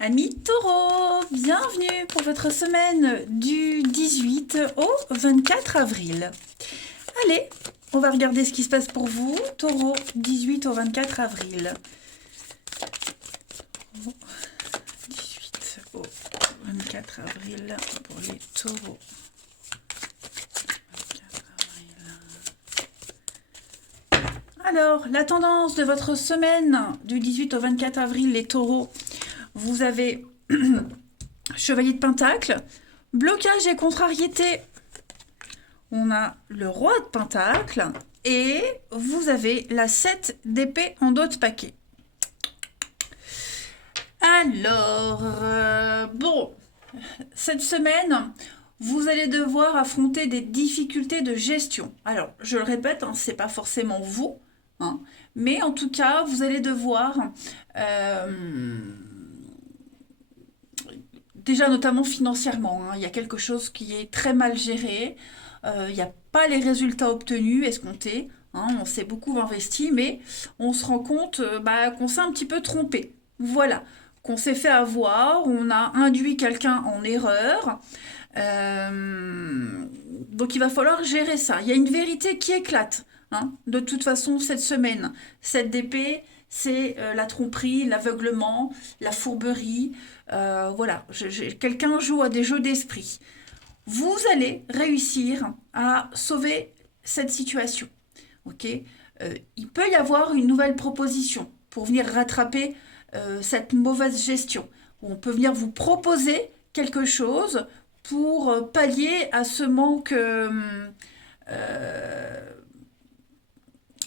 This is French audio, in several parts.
Amis taureaux, bienvenue pour votre semaine du 18 au 24 avril. Allez, on va regarder ce qui se passe pour vous, taureau, 18 au 24 avril. 18 au 24 avril pour les taureaux. 24 avril. Alors, la tendance de votre semaine du 18 au 24 avril, les taureaux, vous avez Chevalier de Pentacle, blocage et contrariété. On a le Roi de Pentacle et vous avez la 7 d'épée en dos de paquet. Alors, bon, cette semaine, vous allez devoir affronter des difficultés de gestion. Alors, je le répète, hein, c'est pas forcément vous, hein, mais en tout cas, vous allez devoir déjà notamment financièrement, hein, il y a quelque chose qui est très mal géré, il n'y a pas les résultats obtenus, escomptés, hein, on s'est beaucoup investi, mais on se rend compte qu'on s'est un petit peu trompé. Voilà, qu'on s'est fait avoir, on a induit quelqu'un en erreur, donc il va falloir gérer ça. Il y a une vérité qui éclate, hein, de toute façon cette semaine. Cette d'épée, c'est la tromperie, l'aveuglement, la fourberie. Voilà, quelqu'un joue à des jeux d'esprit. Vous allez réussir à sauver cette situation. Ok. Il peut y avoir une nouvelle proposition pour venir rattraper cette mauvaise gestion. On peut venir vous proposer quelque chose pour pallier à ce manque.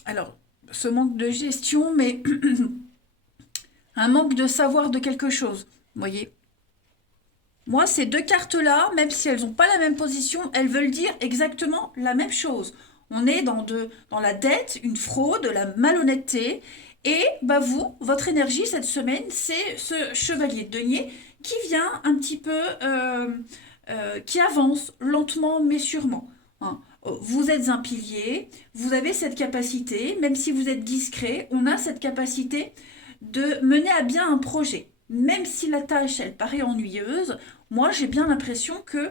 Alors, ce manque de gestion, mais un manque de savoir de quelque chose. Vous voyez. Moi, ces deux cartes-là, même si elles n'ont pas la même position, elles veulent dire exactement la même chose. On est dans la dette, une fraude, la malhonnêteté. Et vous, votre énergie cette semaine, c'est ce chevalier de denier qui vient un petit peu, qui avance lentement mais sûrement, hein. Vous êtes un pilier, vous avez cette capacité, même si vous êtes discret, on a cette capacité de mener à bien un projet. Même si la tâche, elle paraît ennuyeuse, moi j'ai bien l'impression que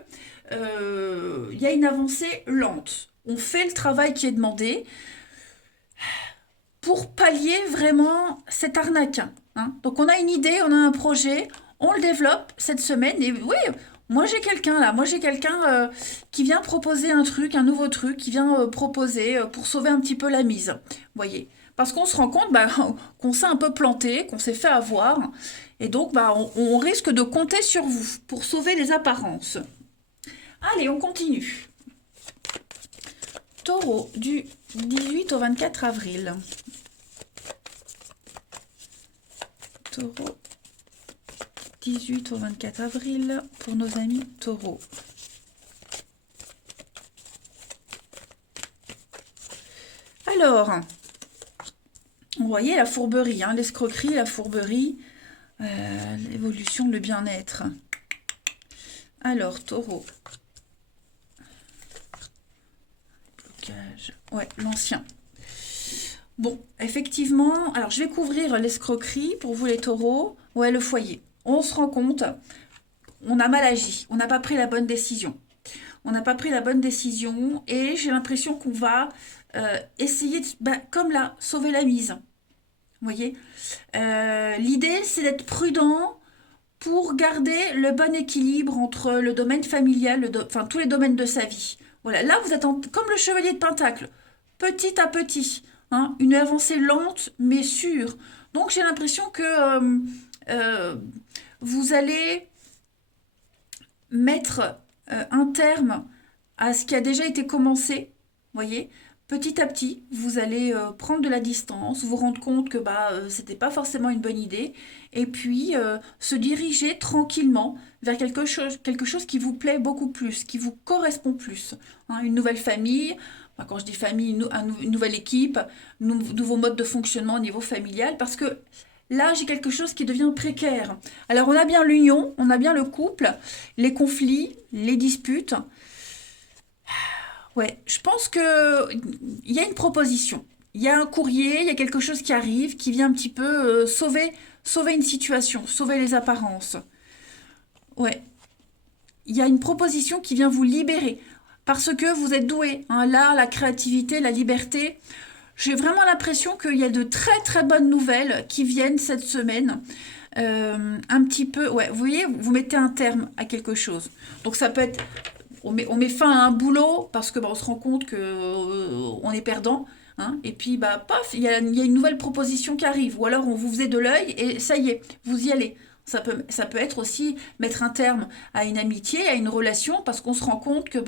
y a une avancée lente. On fait le travail qui est demandé pour pallier vraiment cette arnaque, hein. Donc on a une idée, on a un projet, on le développe cette semaine et oui, moi j'ai quelqu'un là, moi j'ai quelqu'un qui vient proposer un truc, un nouveau truc, qui vient proposer pour sauver un petit peu la mise, vous voyez. Parce qu'on se rend compte qu'on s'est un peu planté, qu'on s'est fait avoir, et donc on risque de compter sur vous pour sauver les apparences. Allez, on continue. Taureau du 18 au 24 avril. Taureau, 18 au 24 avril pour nos amis taureaux. Alors, vous voyez la fourberie, hein, l'escroquerie, la fourberie, l'évolution, le bien-être. Alors, taureau. Blocage. Ouais, l'ancien. Bon, effectivement, alors je vais couvrir l'escroquerie pour vous les taureaux. Ouais, le foyer. On se rend compte, on a mal agi, on n'a pas pris la bonne décision. On n'a pas pris la bonne décision et j'ai l'impression qu'on va essayer, comme là, sauver la mise. Vous voyez. L'idée, c'est d'être prudent pour garder le bon équilibre entre le domaine familial, enfin tous les domaines de sa vie. Voilà, là vous êtes comme le chevalier de Pentacle, petit à petit, hein, une avancée lente mais sûre. Donc j'ai l'impression que euh, vous allez mettre un terme à ce qui a déjà été commencé, voyez. Petit à petit, vous allez prendre de la distance, vous rendre compte que c'était pas forcément une bonne idée, et puis se diriger tranquillement vers quelque chose qui vous plaît beaucoup plus, qui vous correspond plus, hein. Une nouvelle famille, quand je dis famille, une nouvelle équipe, nouveau mode de fonctionnement au niveau familial, parce que là, j'ai quelque chose qui devient précaire. Alors, on a bien l'union, on a bien le couple, les conflits, les disputes. Ouais, je pense que il y a une proposition. Il y a un courrier, il y a quelque chose qui arrive, qui vient un petit peu sauver sauver une situation, sauver les apparences. Ouais, il y a une proposition qui vient vous libérer parce que vous êtes doué. Hein, l'art, la créativité, la liberté. J'ai vraiment l'impression qu'il y a de très très bonnes nouvelles qui viennent cette semaine. Un petit peu, ouais, vous voyez, vous mettez un terme à quelque chose. Donc ça peut être, on met fin à un boulot parce que on se rend compte que on est perdant. Hein, et puis, paf, il y a une nouvelle proposition qui arrive. Ou alors, on vous faisait de l'œil et ça y est, vous y allez. Ça peut être aussi mettre un terme à une amitié, à une relation, parce qu'on se rend compte que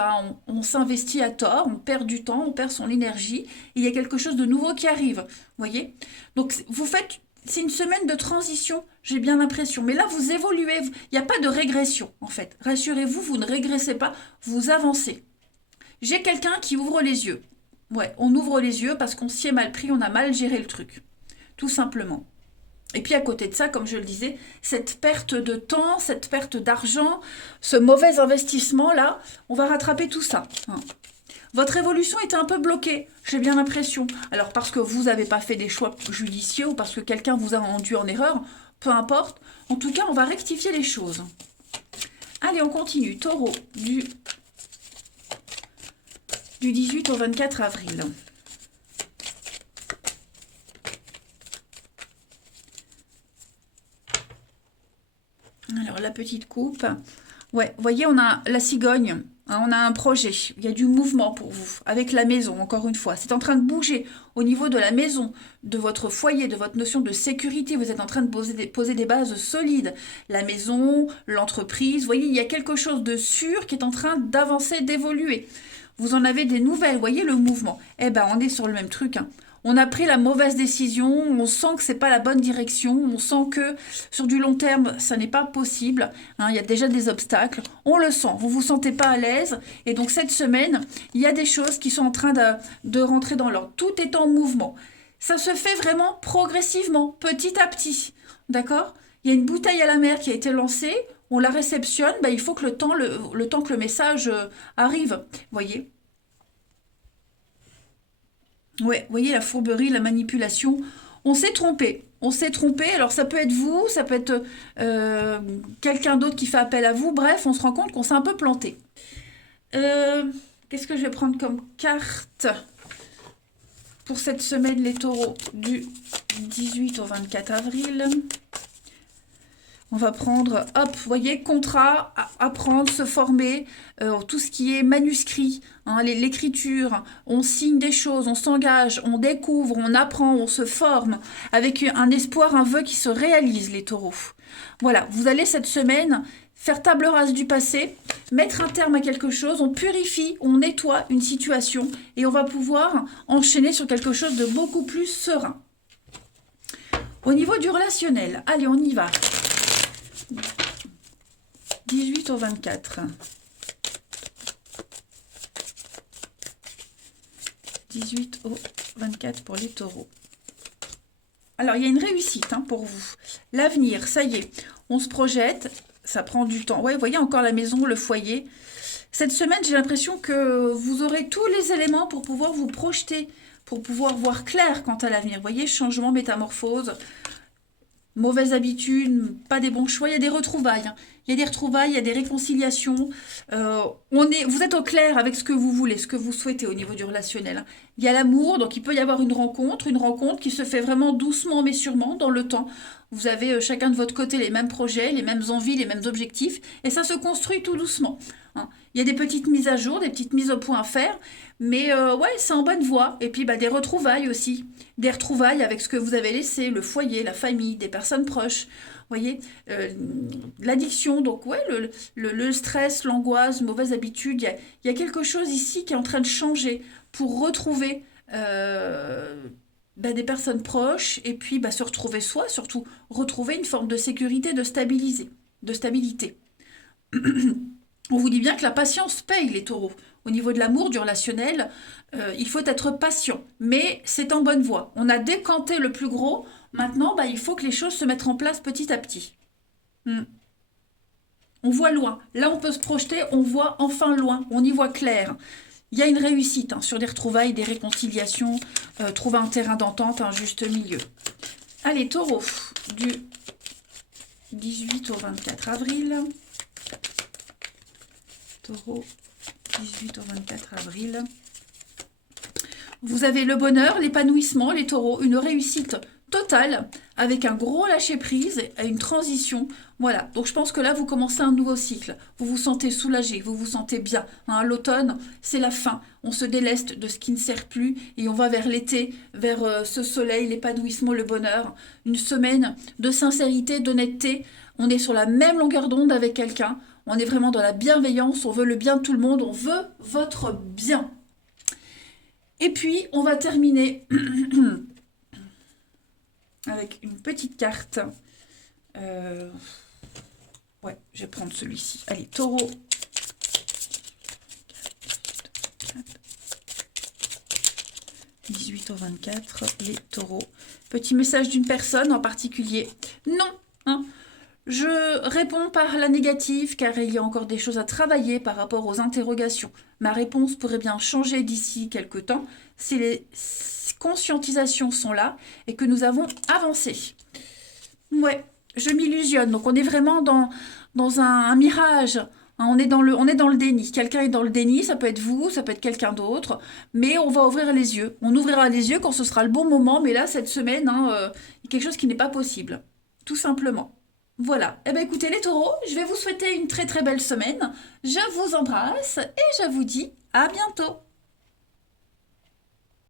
on s'investit à tort, on perd du temps, on perd son énergie, et il y a quelque chose de nouveau qui arrive. Vous voyez? Donc, c'est une semaine de transition, j'ai bien l'impression. Mais là, vous évoluez, il n'y a pas de régression, en fait. Rassurez-vous, vous ne régressez pas, vous avancez. J'ai quelqu'un qui ouvre les yeux. Ouais, on ouvre les yeux parce qu'on s'y est mal pris, on a mal géré le truc. Tout simplement. Et puis à côté de ça, comme je le disais, cette perte de temps, cette perte d'argent, ce mauvais investissement-là, on va rattraper tout ça. Hein. Votre évolution était un peu bloquée, j'ai bien l'impression. Alors parce que vous n'avez pas fait des choix judicieux ou parce que quelqu'un vous a rendu en erreur, peu importe. En tout cas, on va rectifier les choses. Allez, on continue. Taureau, du 18 au 24 avril. Alors, la petite coupe. Ouais, vous voyez, on a la cigogne. Hein, on a un projet. Il y a du mouvement pour vous. Avec la maison, encore une fois. C'est en train de bouger au niveau de la maison, de votre foyer, de votre notion de sécurité. Vous êtes en train de poser des bases solides. La maison, l'entreprise. Vous voyez, il y a quelque chose de sûr qui est en train d'avancer, d'évoluer. Vous en avez des nouvelles. Vous voyez le mouvement. Eh ben, on est sur le même truc. Hein. On a pris la mauvaise décision, on sent que c'est pas la bonne direction, on sent que sur du long terme, ça n'est pas possible. Hein, il y a déjà des obstacles, on le sent, vous vous sentez pas à l'aise. Et donc cette semaine, il y a des choses qui sont en train de rentrer dans l'ordre. Tout est en mouvement. Ça se fait vraiment progressivement, petit à petit. D'accord? Il y a une bouteille à la mer qui a été lancée, on la réceptionne, il faut que le temps que le message arrive. Voyez? Ouais, vous voyez la fourberie, la manipulation. On s'est trompé. On s'est trompé. Alors ça peut être vous, ça peut être quelqu'un d'autre qui fait appel à vous. Bref, on se rend compte qu'on s'est un peu planté. Qu'est-ce que je vais prendre comme carte pour cette semaine, les taureaux, du 18 au 24 avril? On va prendre, hop, vous voyez, contrat, apprendre, se former, tout ce qui est manuscrit, hein, l'écriture, on signe des choses, on s'engage, on découvre, on apprend, on se forme, avec un espoir, un vœu qui se réalise, les taureaux. Voilà, vous allez cette semaine faire table rase du passé, mettre un terme à quelque chose, on purifie, on nettoie une situation, et on va pouvoir enchaîner sur quelque chose de beaucoup plus serein. Au niveau du relationnel, allez, on y va. 18 au 24. 18 au 24 pour les taureaux. Alors, il y a une réussite pour vous. L'avenir, ça y est, on se projette, ça prend du temps. Ouais, vous voyez encore la maison, le foyer. Cette semaine, j'ai l'impression que vous aurez tous les éléments pour pouvoir vous projeter, pour pouvoir voir clair quant à l'avenir. Vous voyez, changement, métamorphose. Mauvaise habitude, pas des bons choix, il y a des retrouvailles. Il y a des retrouvailles, il y a des réconciliations. Vous êtes au clair avec ce que vous voulez, ce que vous souhaitez au niveau du relationnel. Il y a l'amour, donc il peut y avoir une rencontre qui se fait vraiment doucement mais sûrement dans le temps. Vous avez chacun de votre côté les mêmes projets, les mêmes envies, les mêmes objectifs, et ça se construit tout doucement. Hein. Il y a des petites mises à jour, des petites mises au point à faire, mais ouais, c'est en bonne voie. Et puis des retrouvailles aussi, des retrouvailles avec ce que vous avez laissé, le foyer, la famille, des personnes proches. Vous voyez, l'addiction, donc ouais, le stress, l'angoisse, mauvaise habitude, il y a quelque chose ici qui est en train de changer pour retrouver des personnes proches et puis se retrouver soi, surtout retrouver une forme de sécurité, de stabilité. On vous dit bien que la patience paye, les taureaux. Au niveau de l'amour, du relationnel, il faut être patient. Mais c'est en bonne voie. On a décanté le plus gros. Maintenant, il faut que les choses se mettent en place petit à petit. On voit loin. Là, on peut se projeter. On voit enfin loin. On y voit clair. Il y a une réussite sur des retrouvailles, des réconciliations. Trouver un terrain d'entente, un juste milieu. Allez, taureau, du 18 au 24 avril. Taureau, 18 au 24 avril. Vous avez le bonheur, l'épanouissement, les taureaux, une réussite totale avec un gros lâcher-prise et une transition. Voilà, donc je pense que là, vous commencez un nouveau cycle. Vous vous sentez soulagé, vous vous sentez bien. Hein, l'automne, c'est la fin. On se déleste de ce qui ne sert plus et on va vers l'été, vers ce soleil, l'épanouissement, le bonheur. Une semaine de sincérité, d'honnêteté. On est sur la même longueur d'onde avec quelqu'un. On est vraiment dans la bienveillance, on veut le bien de tout le monde, on veut votre bien. Et puis, on va terminer avec une petite carte. Ouais, je vais prendre celui-ci. Allez, taureau. 18 au 24, les taureaux. Petit message d'une personne en particulier. Non, hein. Je réponds par la négative car il y a encore des choses à travailler par rapport aux interrogations. Ma réponse pourrait bien changer d'ici quelques temps si les conscientisations sont là et que nous avons avancé. Ouais, je m'illusionne. Donc on est vraiment dans un mirage. Hein, on est dans le déni. Quelqu'un est dans le déni, ça peut être vous, ça peut être quelqu'un d'autre, mais on va ouvrir les yeux. On ouvrira les yeux quand ce sera le bon moment, mais là, cette semaine, il y a quelque chose qui n'est pas possible. Tout simplement. Voilà. Eh bien, écoutez, les taureaux, je vais vous souhaiter une très très belle semaine. Je vous embrasse et je vous dis à bientôt.